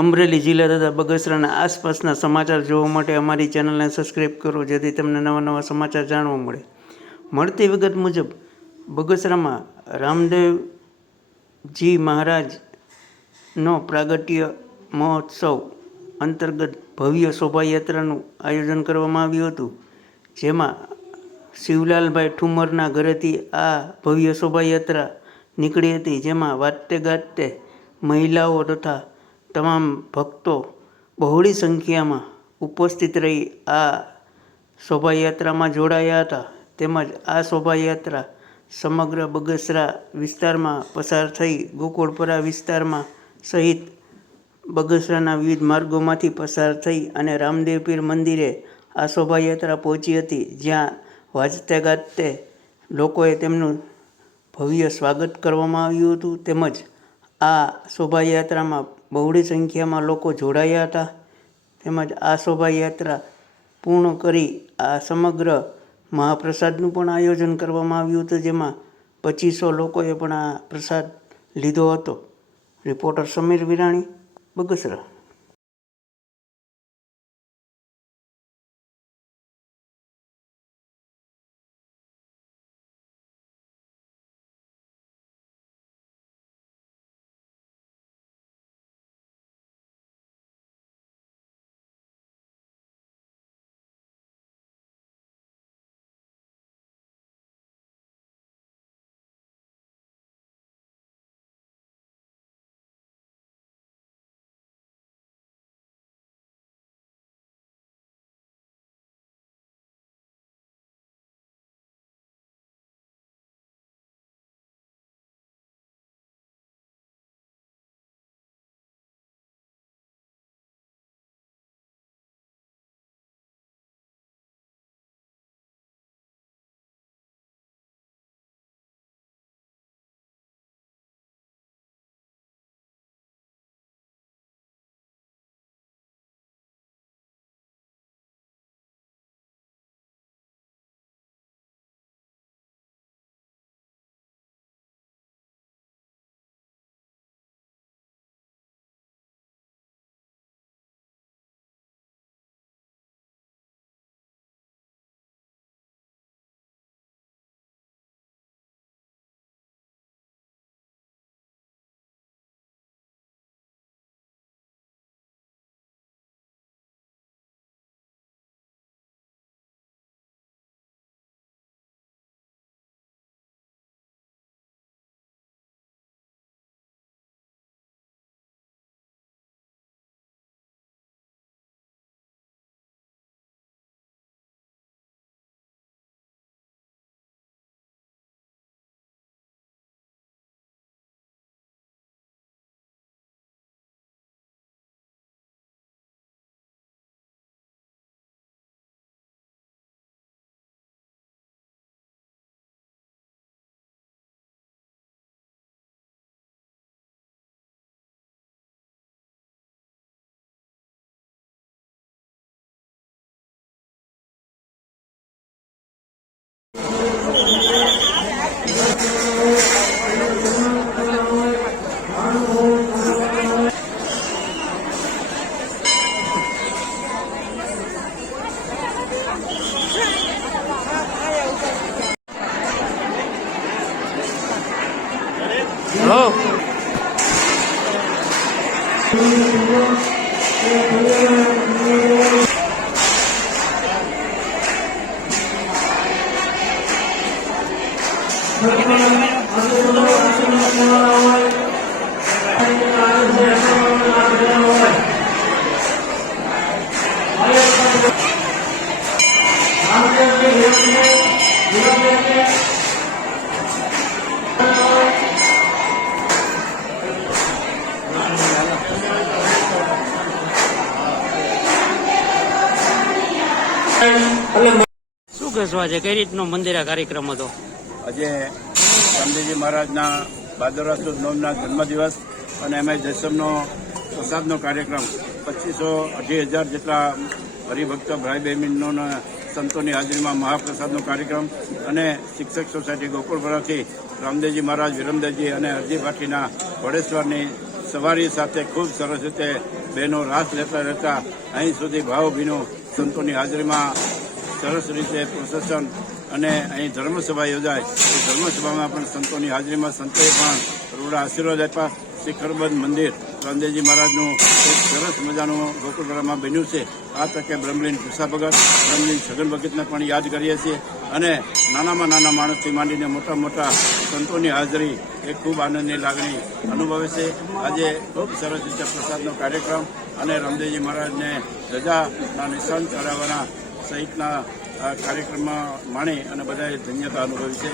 અમરેલી જિલ્લા તથા બગસરાના આસપાસના સમાચાર જોવા માટે અમારી ચેનલને સબસ્ક્રાઈબ કરો, જેથી તમને નવા નવા સમાચાર જાણવા મળે. મળતી વિગત મુજબ બગસરામાં રામદેવજી મહારાજનો પ્રાગટ્ય મહોત્સવ અંતર્ગત ભવ્ય શોભાયાત્રાનું આયોજન કરવામાં આવ્યું હતું, જેમાં શિવલાલભાઈ ઠુમરના ઘરેથી આ ભવ્ય શોભાયાત્રા નીકળી હતી, જેમાં વાજતે ગાજતે મહિલાઓ તથા તમામ ભક્તો બહોળી સંખ્યામાં ઉપસ્થિત રહી આ શોભાયાત્રામાં જોડાયા હતા. તેમજ આ શોભાયાત્રા સમગ્ર બગસરા વિસ્તારમાં પસાર થઈ ગોકુળપરા વિસ્તારમાં સહિત બગસરાના વિવિધ માર્ગોમાંથી પસાર થઈ અને રામદેવ પીર મંદિરે આ શોભાયાત્રા પહોંચી હતી, જ્યાં વાજતે ગાજતે લોકોએ તેમનું ભવ્ય સ્વાગત કરવામાં આવ્યું હતું. તેમજ આ શોભાયાત્રામાં બહોળી સંખ્યામાં લોકો જોડાયા હતા. તેમજ આ શોભાયાત્રા પૂર્ણ કરી આ સમગ્ર મહાપ્રસાદનું પણ આયોજન કરવામાં આવ્યું હતું, જેમાં 2500 લોકોએ પણ આ પ્રસાદ લીધો હતો. રિપોર્ટર સમીર વિરાણી, બગસરા. શું કહેશો, આજે કઈ રીતનો મંદિર કાર્યક્રમ હતો? આજે રામદેવજી મહારાજના ભાદરવા સુદ નોમના જન્મદિવસ અને એમાં દસમનો પ્રસાદનો કાર્યક્રમ 2500-2,000 જેટલા હરિભક્ત ભાઈ બહેનોના સંતોની હાજરીમાં મહાપ્રસાદનો કાર્યક્રમ અને શિક્ષક સોસાયટી ગોકુળપરાથી રામદેવજી મહારાજ, વિરમદેવજી અને હરજી પાટીના ઘોડેશ્વરની સવારી સાથે ખૂબ સરસ રીતે બહેનો રાસ લેતા રહેતા અહીં સુધી ભાવભીનું સંતોની હાજરીમાં સરસ રીતે પ્રોસેસન અને અહીં ધર્મસભા યોજાય એ ધર્મસભામાં પણ સંતોની હાજરીમાં સંતોએ પણ રૂડા આશીર્વાદ આપ્યા. શિખરબદ્ધ મંદિર રામદેવજી મહારાજનું એક સરસ મજાનું ગોકુળપુરામાં બન્યું છે. આ તકે બ્રહ્મલીન ભૂસા ભગત, બ્રહ્મલીન છગન ભગતને પણ યાદ કરીએ છીએ અને નાનામાં નાના માણસથી માંડીને મોટા મોટા સંતોની હાજરી એ ખૂબ આનંદની લાગણી અનુભવે છે. આજે ખૂબ સરસ રીતે પ્રસાદનો કાર્યક્રમ અને રામદેવજી મહારાજને ધજાના નિશાન ચડાવવાના સહિતના કાર્યક્રમમાં માણી અને બધાએ ધન્યતા અનુભવી છે.